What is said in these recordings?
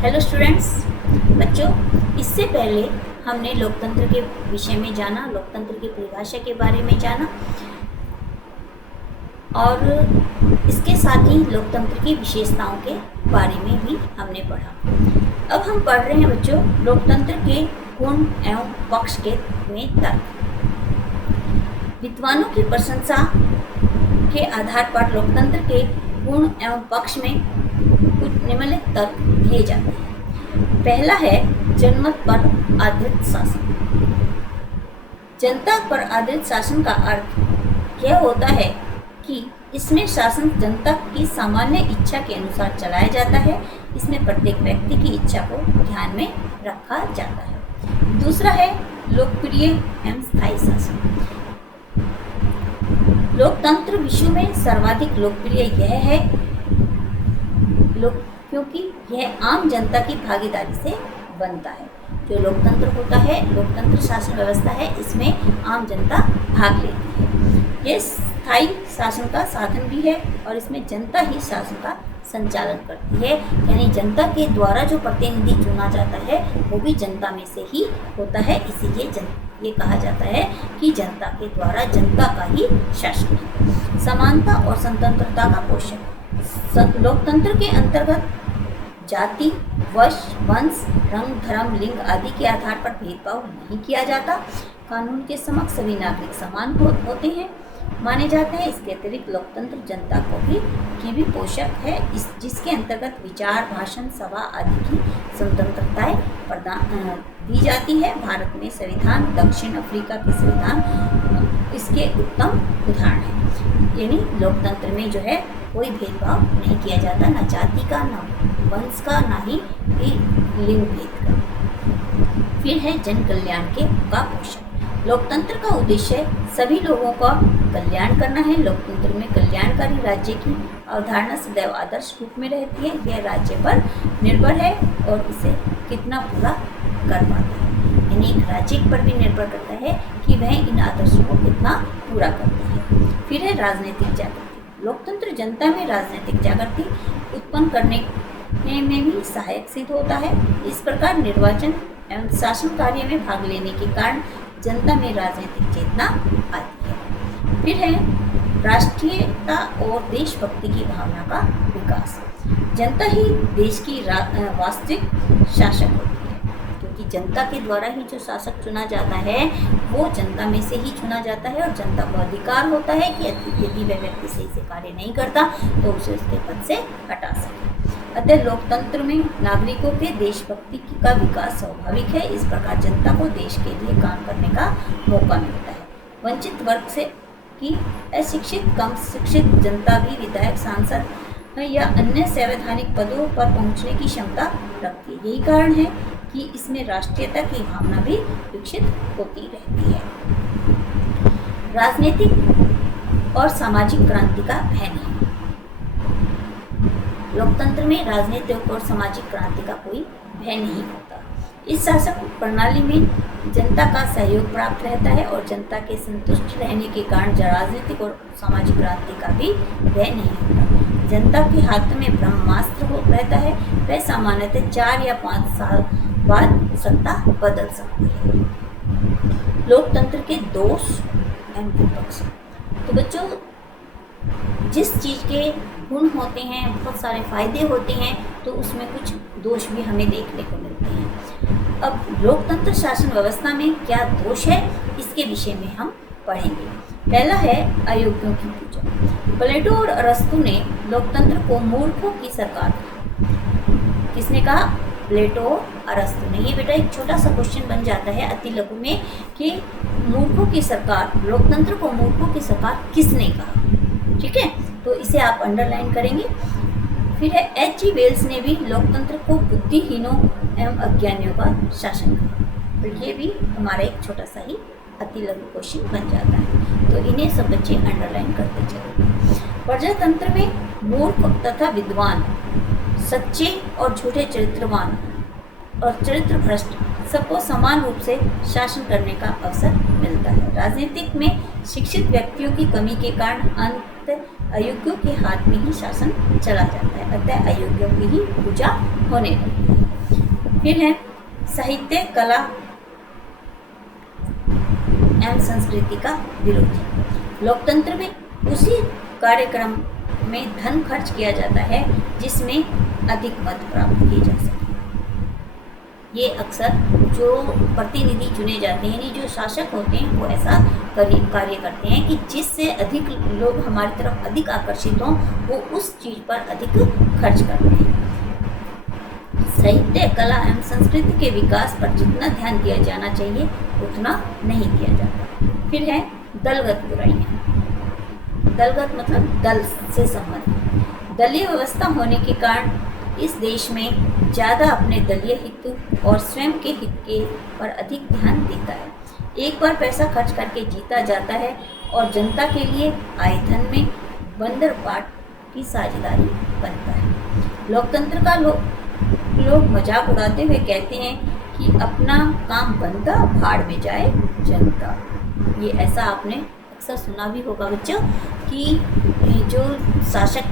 Hello students, बच्चों, इससे पहले हमने लोकतंत्र के विषय में जाना, लोकतंत्र की परिभाषा के बारे में जाना और इसके साथ ही लोकतंत्र की विशेषताओं के बारे में भी हमने पढ़ा। अब हम पढ़ रहे हैं बच्चों लोकतंत्र के गुण एवं पक्ष के में तर्क। विद्वानों की प्रशंसा के आधार पर लोकतंत्र के गुण एवं पक्ष में कुछ निम्नलिखित तर्क दिए जाते हैं। पहला है जनमत पर आधारित शासन। जनता पर आधारित शासन का अर्थ यह होता है कि इसमें शासन जनता की सामान्य इच्छा के अनुसार चलाया जाता है। इसमें प्रत्येक व्यक्ति की इच्छा को ध्यान में रखा जाता है। दूसरा है लोकप्रिय एवं स्थायी शासन। लोकतंत्र विश्व में सर्वाधिक लोकप्रिय यह है क्योंकि यह आम जनता की भागीदारी से बनता है। जो लोकतंत्र होता है, लोकतंत्र शासन व्यवस्था है, इसमें आम जनता भाग लेती है। यह स्थायी शासन का साधन भी है और इसमें जनता ही शासन का संचालन करती है, यानी जनता के द्वारा जो प्रतिनिधि चुना जाता है वो भी जनता में से ही होता है। इसीलिए ये कहा जाता है कि जनता के द्वारा जनता का ही शासन है। समानता और स्वतंत्रता का पोषण। लोकतंत्र के अंतर्गत जाति, वंश, रंग, धर्म, लिंग आदि के आधार पर भेदभाव नहीं किया जाता। कानून के समक्ष सभी नागरिक समान होते हैं माने जाते हैं। इसके अतिरिक्त लोकतंत्र जनता को भी पोषक है, जिसके अंतर्गत विचार, भाषण, सभा आदि की स्वतंत्रताएं प्रदान दी जाती है। भारत में संविधान, दक्षिण अफ्रीका के संविधान इसके उत्तम उदाहरण है। यानी लोकतंत्र में जो है कोई भेदभाव नहीं किया जाता, न जाति का, न वंश का, न ही लिंग भेद का। फिर है जन कल्याण का पोषण। लोकतंत्र का उद्देश्य सभी लोगों का कल्याण करना है। लोकतंत्र में कल्याणकारी राज्य की अवधारणा सदैव आदर्श रूप में रहती है। यह राज्य पर निर्भर है और इसे कितना पूरा कर पाता है, यानी एक राज्य पर भी निर्भर करता है कि वह इन आदर्शों को कितना पूरा करता है। फिर है राजनीतिक जागृति। लोकतंत्र जनता में राजनीतिक जागृति उत्पन्न करने में भी सहायक सिद्ध होता है। इस प्रकार निर्वाचन एवं शासन कार्य में भाग लेने के कारण जनता में राजनीतिक चेतना आती है। फिर है राष्ट्रीयता और देशभक्ति की भावना का विकास। जनता ही देश की वास्तविक शासक होती है, क्योंकि जनता के द्वारा ही जो शासक चुना जाता है वो जनता में से ही चुना जाता है और जनता को अधिकार होता है कि यदि वह व्यक्ति सही से कार्य नहीं करता तो उसे उसके पद से हटा सके। अतः लोकतंत्र में नागरिकों के देशभक्ति का विकास स्वाभाविक है। इस प्रकार जनता को देश के लिए काम करने का मौका मिलता है। वंचित वर्ग से की अशिक्षित, कम शिक्षित जनता भी विधायक, सांसद या अन्य संवैधानिक पदों पर पहुंचने की क्षमता रखती है। यही कारण है कि इसमें राष्ट्रीयता की भावना भी विकसित होती रहती है। राजनीतिक और सामाजिक क्रांति का भय नहीं। लोकतंत्र में राजनीतिक और सामाजिक क्रांति का कोई भय नहीं होता। इस शासन प्रणाली में जनता का सहयोग प्राप्त रहता है और जनता के संतुष्ट रहने के कारण राजनीतिक और सामाजिक क्रांति का भी भय नहीं होता। जनता के हाथ में ब्रह्मास्त्र रहता है। वह सामान्यतः 4 या 5 साल बाद सत्ता बदल सकती है। लोकतंत्र के दोष एवं विपक्ष। तो बच्चों, जिस चीज़ के गुण होते हैं, बहुत सारे फायदे होते हैं, तो उसमें कुछ दोष भी हमें देखने को मिलते हैं। अब लोकतंत्र शासन व्यवस्था में क्या दोष है, इसके विषय में हम पढ़ेंगे। पहला है अयोग्यों की पूजा। प्लेटो और अरस्तु ने लोकतंत्र को मूर्खों की सरकार, किसने कहा? प्लेटो और अरस्तु ने। ये बेटा एक छोटा सा क्वेश्चन बन जाता है अति लघु में कि मूर्खों की सरकार, लोकतंत्र को मूर्खों की सरकार किसने कहा? ठीक है, तो इसे आप अंडरलाइन करेंगे। फिर है H.G. वेल्स ने भी लोकतंत्र को बुद्धिहीनों एवं अज्ञानियों का शासन कहा। तो ये भी हमारा एक छोटा सा ही अति लघु क्वेश्चन बन जाता है, तो इन्हें सब बच्चे अंडरलाइन करते चलेंगे। प्रजातंत्र में मूर्ख तथा विद्वान, सच्चे और झूठे, चरित्रवान और चरित्र भ्रष्ट सबको समान रूप से शासन करने का अवसर मिलता है। राजनीतिक में शिक्षित व्यक्तियों की कमी के कारण अंत अयोग्यों के हाथ में ही शासन चला जाता है। अतः अयोग्यों की ही पूजा होने लगती है। फिर है साहित्य, कला एवं संस्कृति का विरोधी। लोकतंत्र में उसी कार्यक्रम में धन खर्च किया जाता है जिसमें अधिक मत प्राप्त किए जा सके। ये अक्सर जो प्रतिनिधि चुने जाते हैं, यानी जो शासक होते हैं, वो ऐसा कार्य करते हैं कि जिससे अधिक लोग हमारी तरफ अधिक आकर्षित हों, वो उस चीज़ पर अधिक खर्च करते हैं। साहित्य, कला एवं संस्कृति के विकास पर जितना ध्यान दिया जाना चाहिए उतना नहीं दिया जाता। फिर है दलगत बुराइयाँ। दलगत मतलब दल से संबंधित। दलीय व्यवस्था होने के कारण इस देश में ज़्यादा अपने दलीय हित और स्वयं के हित के पर अधिक ध्यान देता है। एक बार पैसा खर्च करके जीता जाता है और जनता के लिए आए धन में बंदरबाट की साझेदारी बनता है। लोकतंत्र का लोग मजाक उड़ाते हुए कहते हैं कि अपना काम बनता, भाड़ में जाए जनता। ये ऐसा आपने अक्सर सुना भी होगा बच्चों कि जो शासक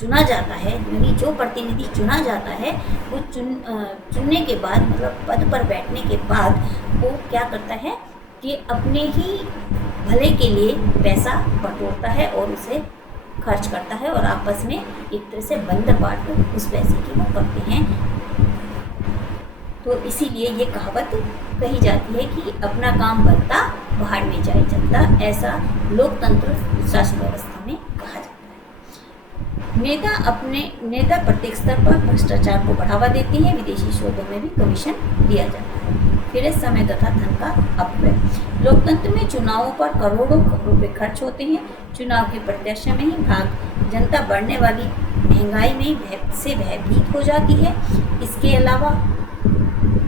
चुना जाता है, यानी जो प्रतिनिधि चुना जाता है, वो चुनने के बाद, मतलब पद पर बैठने के बाद, वो क्या करता है कि अपने ही भले के लिए पैसा बटोरता है और उसे खर्च करता है और आपस में एक तरह से बंदरबाट उस पैसे की वो करते हैं। तो इसीलिए ये कहावत कही जाती है कि अपना काम बनता, भाड़ में जाए जनता। ऐसा लोकतंत्र शासन व्यवस्था में कहा जाता है। नेता प्रत्येक स्तर पर भ्रष्टाचार को बढ़ावा देते हैं। विदेशी शोधों में भी कमीशन दिया जाता है। फिर समय तथा धन का अपव्यय। लोकतंत्र में चुनावों पर करोड़ों रुपए खर्च होते हैं। चुनाव की प्रत्याशा में ही भाग जनता बढ़ने वाली महंगाई में से भयभीत हो जाती है। इसके अलावा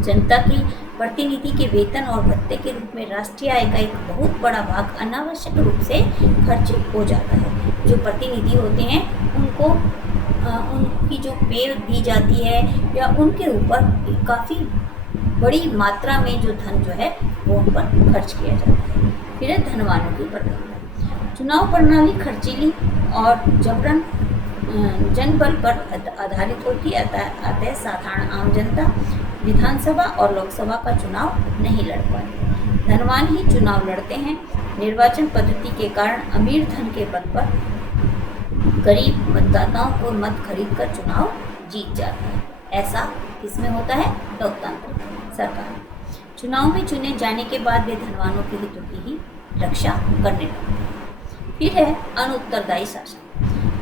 जनता की प्रतिनिधि के वेतन और भत्ते के रूप में राष्ट्रीय आय का एक बहुत बड़ा भाग अनावश्यक रूप से खर्च हो जाता है। जो प्रतिनिधि होते हैं उनको उनकी जो पे दी जाती है या उनके ऊपर काफ़ी बड़ी मात्रा में जो धन जो है वो उन पर खर्च किया जाता है। फिर है धनवानों की प्रधानता। चुनाव प्रणाली खर्चीली और जबरन जनबल पर आधारित होती है। अतः साधारण आम जनता विधानसभा और लोकसभा का चुनाव नहीं लड़ पाते। धनवान ही चुनाव लड़ते हैं। निर्वाचन पद्धति के कारण अमीर धन के बल पर गरीब मतदाताओं को मत खरीद कर चुनाव जीत जाता है। ऐसा किसमें होता है? लोकतंत्र सरकार। चुनाव में चुने जाने के बाद वे धनवानों के हितों की ही रक्षा करने लगते हैं। फिर है अनुत्तरदायी शासन।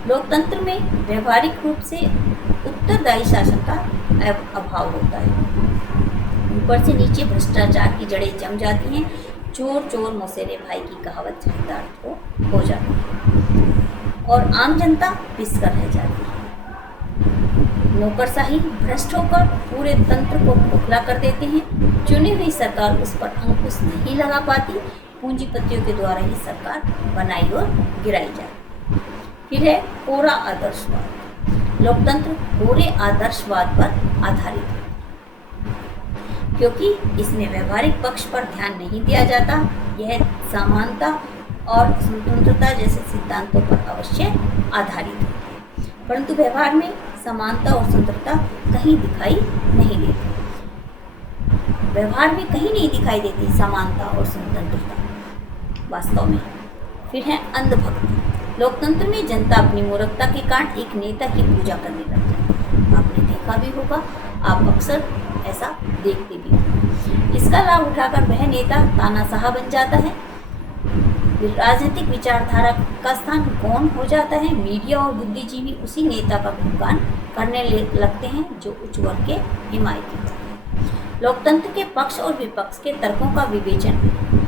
लोकतंत्र में व्यवहारिक रूप से उत्तरदायी शासन का अभाव होता है। ऊपर से नीचे भ्रष्टाचार की जड़ें जम जाती हैं। चोर चोर मौसेरे भाई की कहावत चरितार्थ हो जाती है और आम जनता पिसकर रह जाती है। नौकरशाही भ्रष्ट होकर पूरे तंत्र को खोखला कर देते हैं। चुनी हुई सरकार उस पर अंकुश नहीं लगा पाती। पूंजीपतियों के द्वारा ही सरकार बनाई और गिराई जाती। फिर है कोरा आदर्शवाद। लोकतंत्र कोरे आदर्शवाद पर आधारित है क्योंकि इसमें व्यवहारिक पक्ष पर ध्यान नहीं दिया जाता। यह समानता और स्वतंत्रता जैसे सिद्धांतों पर अवश्य आधारित है, परंतु व्यवहार में समानता और स्वतंत्रता कहीं दिखाई नहीं देती। व्यवहार में कहीं नहीं दिखाई देती समानता और स्वतंत्रता वास्तव में। फिर है अंधभक्ति। लोकतंत्र में जनता अपनी मूर्खता के कारण एक नेता की पूजा करने लग जाती है। आपने देखा भी होगा, आप अक्सर ऐसा देखते भी होंगे। इसका लाभ उठाकर वह नेता तानाशाह बन जाता है। राजनीतिक विचारधारा का स्थान कौन हो जाता है? मीडिया और बुद्धिजीवी उसी नेता का गुणगान करने लगते हैं जो उच्च वर्ग के हिमायती होते हैं। लोकतंत्र के पक्ष और विपक्ष के तर्कों का विवेचन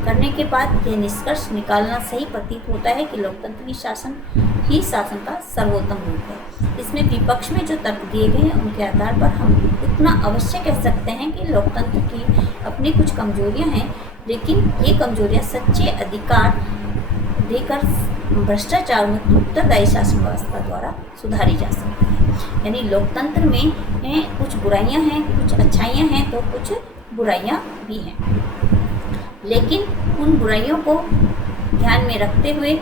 करने के बाद यह निष्कर्ष निकालना सही प्रतीत होता है कि लोकतंत्र की शासन का सर्वोत्तम रूप है। इसमें विपक्ष में जो तर्क दिए गए हैं उनके आधार पर हम इतना अवश्य कह सकते हैं कि लोकतंत्र की अपनी कुछ कमजोरियां हैं, लेकिन ये कमजोरियां सच्चे अधिकार देकर भ्रष्टाचार मुक्त उत्तरदायी शासन व्यवस्था द्वारा सुधारी जा सकती है। यानी लोकतंत्र में कुछ बुराइयां हैं, कुछ अच्छाइयां हैं, तो कुछ बुराइयां भी हैं, लेकिन उन बुराइयों को ध्यान में रखते हुए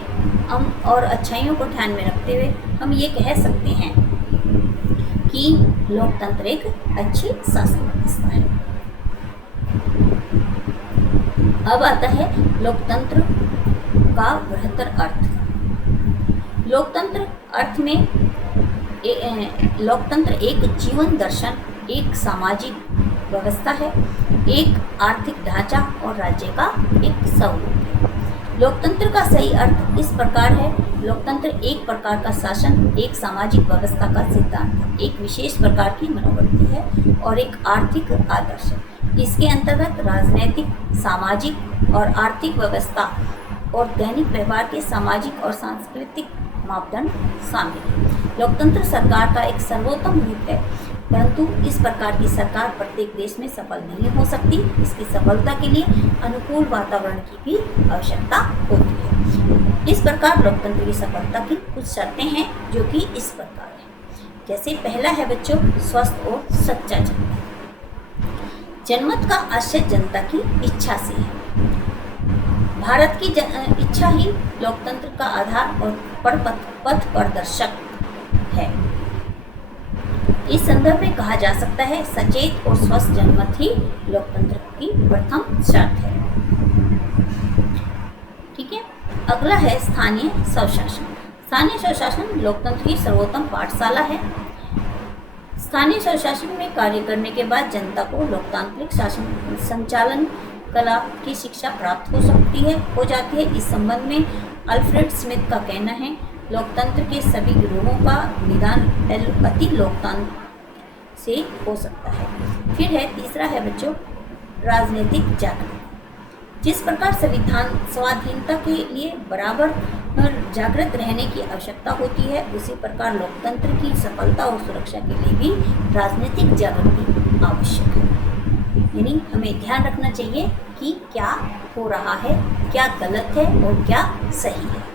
हम और अच्छाइयों को ध्यान में रखते हुए हम ये कह सकते हैं कि लोकतंत्र एक अच्छी शासन व्यवस्था है। अब आता है लोकतंत्र का बृहत्तर अर्थ। लोकतंत्र अर्थ में लोकतंत्र एक जीवन दर्शन, एक सामाजिक व्यवस्था है, एक आर्थिक ढांचा और राज्य का एक स्वरूप है। लोकतंत्र का सही अर्थ इस प्रकार है, लोकतंत्र एक प्रकार का शासन, एक सामाजिक व्यवस्था का सिद्धांत, एक विशेष प्रकार की मनोवृत्ति है और एक आर्थिक आदर्श है। इसके अंतर्गत राजनैतिक, सामाजिक और आर्थिक व्यवस्था और दैनिक व्यवहार के सामाजिक और सांस्कृतिक मापदंड शामिल हैं। लोकतंत्र सरकार का एक सर्वोत्तम रूप है, परंतु इस प्रकार की सरकार प्रत्येक देश में सफल नहीं हो सकती। इसकी सफलता के लिए अनुकूल वातावरण की भी आवश्यकता होती है। इस प्रकार लोकतंत्र की सफलता की कुछ शर्तें हैं जो कि इस प्रकार है। जैसे पहला है बच्चों, स्वस्थ और सच्चा जनता। जनमत का आशय जनता की इच्छा से है। भारत की इच्छा ही लोकतंत्र का आधार और पथ प्रदर्शक है। इस संदर्भ में कहा जा सकता है, सचेत और स्वस्थ जनमत ही लोकतंत्र की प्रथम शर्त है। ठीक है, अगला है स्थानीय स्वशासन। स्थानीय स्वशासन लोकतंत्र की सर्वोत्तम पाठशाला है। स्थानीय स्वशासन में कार्य करने के बाद जनता को लोकतांत्रिक शासन संचालन कला की शिक्षा प्राप्त हो जाती है। इस संबंध में अल्फ्रेड स्मिथ का कहना है, लोकतंत्र के सभी गिरोहों का निदान अति लोकतंत्र से हो सकता है। फिर है तीसरा है बच्चों, राजनीतिक जागृति। जिस प्रकार संविधान स्वाधीनता के लिए बराबर जागृत रहने की आवश्यकता होती है, उसी प्रकार लोकतंत्र की सफलता और सुरक्षा के लिए भी राजनीतिक जागृति आवश्यक है। यानी हमें ध्यान रखना चाहिए कि क्या हो रहा है, क्या गलत है और क्या सही है।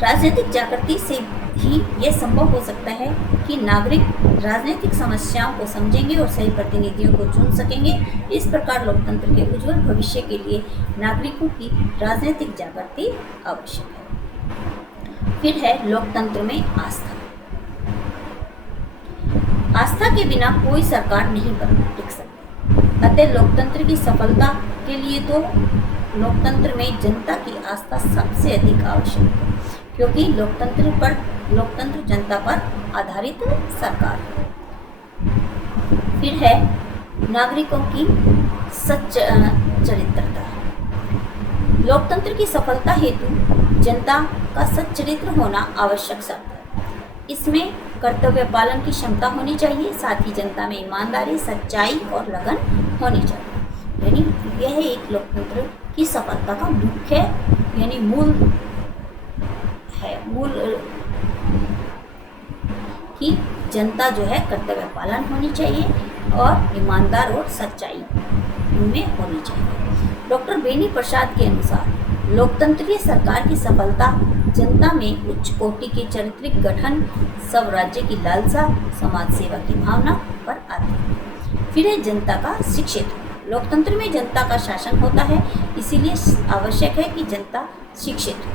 राजनीतिक जागृति से ही यह संभव हो सकता है कि नागरिक राजनीतिक समस्याओं को समझेंगे और सही प्रतिनिधियों को चुन सकेंगे। इस प्रकार लोकतंत्र के उज्जवल भविष्य के लिए नागरिकों की राजनीतिक जागृति आवश्यक है। फिर है लोकतंत्र में आस्था। आस्था के बिना कोई सरकार नहीं टिक सकती। अतः लोकतंत्र की सफलता के लिए तो लोकतंत्र में जनता की आस्था सबसे अधिक आवश्यक है, क्योंकि लोकतंत्र जनता पर आधारित सरकार है। फिर है नागरिकों की सच्चरित्रता। लोकतंत्र की सफलता हेतु जनता का सच्चरित्र होना आवश्यक शर्त है। इसमें कर्तव्य पालन की क्षमता होनी चाहिए, साथ ही जनता में ईमानदारी, सच्चाई और लगन होनी चाहिए। यानी यह एक लोकतंत्र की सफलता का मुख्य यानी मूल कि जनता जो है कर्तव्य पालन होनी चाहिए और ईमानदार और सच्चाई उनमें होनी चाहिए। डॉक्टर बेनी प्रसाद के अनुसार लोकतंत्रीय सरकार की सफलता जनता में उच्च कोटि के चारित्रिक गठन, सब राज्य की लालसा, समाज सेवा की भावना पर आती है। फिर है जनता का शिक्षित होना। लोकतंत्र में जनता का शासन होता है, इसीलिए आवश्यक है कि जनता शिक्षित हो।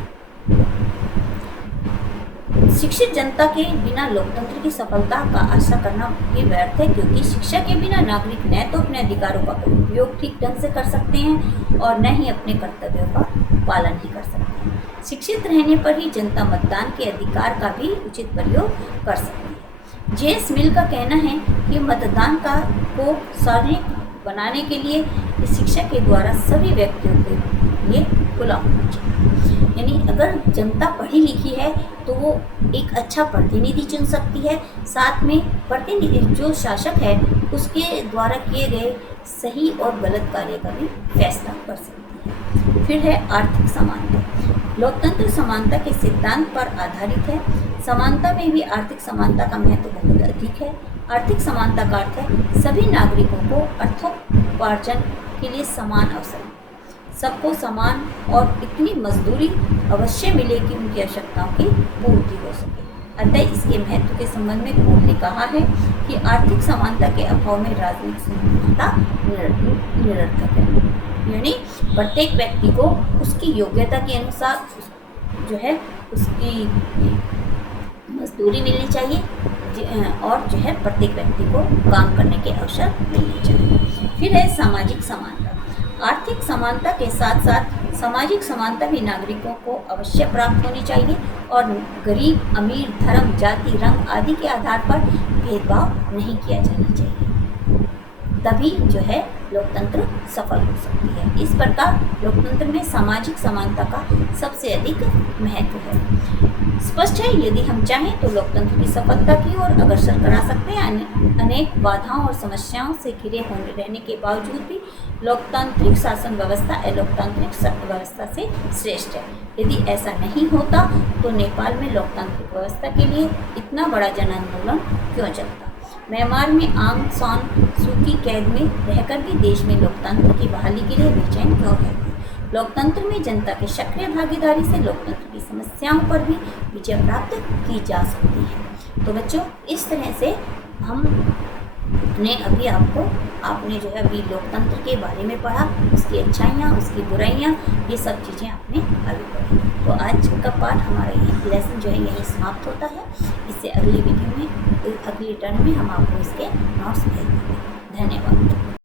शिक्षित जनता के बिना लोकतंत्र की सफलता का आशा करना भी व्यर्थ है, क्योंकि शिक्षा के बिना नागरिक न तो अपने अधिकारों का उपयोग ठीक ढंग से कर सकते हैं और न ही अपने कर्तव्यों का पालन ही कर सकते हैं। शिक्षित रहने पर ही जनता मतदान के अधिकार का भी उचित प्रयोग कर सकती है। जेम्स मिल का कहना है कि मतदान को सार्वजनिक बनाने के लिए इस शिक्षा के द्वारा सभी व्यक्तियों के लिए खुला होना चाहिए। यानी अगर जनता पढ़ी लिखी है तो वो एक अच्छा प्रतिनिधि चुन सकती है, साथ में प्रतिनिधि जो शासक है उसके द्वारा किए गए सही और गलत कार्य का भी फैसला कर सकती है। फिर है आर्थिक समानता। लोकतंत्र समानता के सिद्धांत पर आधारित है। समानता में भी आर्थिक समानता का महत्व बहुत अधिक है। आर्थिक समानता का अर्थ है सभी नागरिकों को अर्थोपार्जन के लिए समान अवसर, सबको समान और इतनी मजदूरी अवश्य मिले कि उनकी आवश्यकताओं की पूर्ति हो सके। अतः इसके महत्व के संबंध में कोर्ट ने कहा है कि आर्थिक समानता के अभाव में राजनीतिक समानता निरर्थक है। यानी प्रत्येक व्यक्ति को उसकी योग्यता के अनुसार जो है उसकी मजदूरी मिलनी चाहिए और जो है प्रत्येक व्यक्ति को काम करने के अवसर मिलने चाहिए। फिर है सामाजिक समानता। आर्थिक समानता के साथ साथ सामाजिक समानता भी नागरिकों को अवश्य प्राप्त होनी चाहिए और गरीब अमीर धर्म जाति रंग आदि के आधार पर भेदभाव नहीं किया जाना चाहिए, तभी जो है लोकतंत्र सफल हो सकती है। इस प्रकार लोकतंत्र में सामाजिक समानता का सबसे अधिक महत्व है। स्पष्ट है, यदि हम चाहें तो लोकतंत्र की सफलता की ओर अग्रसर करा सकते हैं। अनेक बाधाओं और समस्याओं से घिरे होने रहने के बावजूद भी लोकतांत्रिक शासन व्यवस्था अलोकतांत्रिक व्यवस्था से श्रेष्ठ है। यदि ऐसा नहीं होता तो नेपाल में लोकतांत्रिक व्यवस्था के लिए इतना बड़ा जन आंदोलन क्यों चलता। म्यांमार में आंग सान सूकी कैद में रहकर भी देश में लोकतंत्र की बहाली के लिए बेचैन क्यों रहती। लोकतंत्र में जनता की सक्रिय भागीदारी से लोकतंत्र की समस्याओं पर भी विजय प्राप्त की जा सकती है। तो बच्चों, इस तरह से हमने अभी आपने जो है अभी लोकतंत्र के बारे में पढ़ा, उसकी अच्छाइयाँ उसकी बुराइयाँ, ये सब चीज़ें आपने अभी पढ़ी। तो आज का पाठ हमारा ये लेसन जो है यही समाप्त होता है। इससे अगली वीडियो में अगली टर्न में हम आपको इसके नोट्स भेज देंगे। धन्यवाद।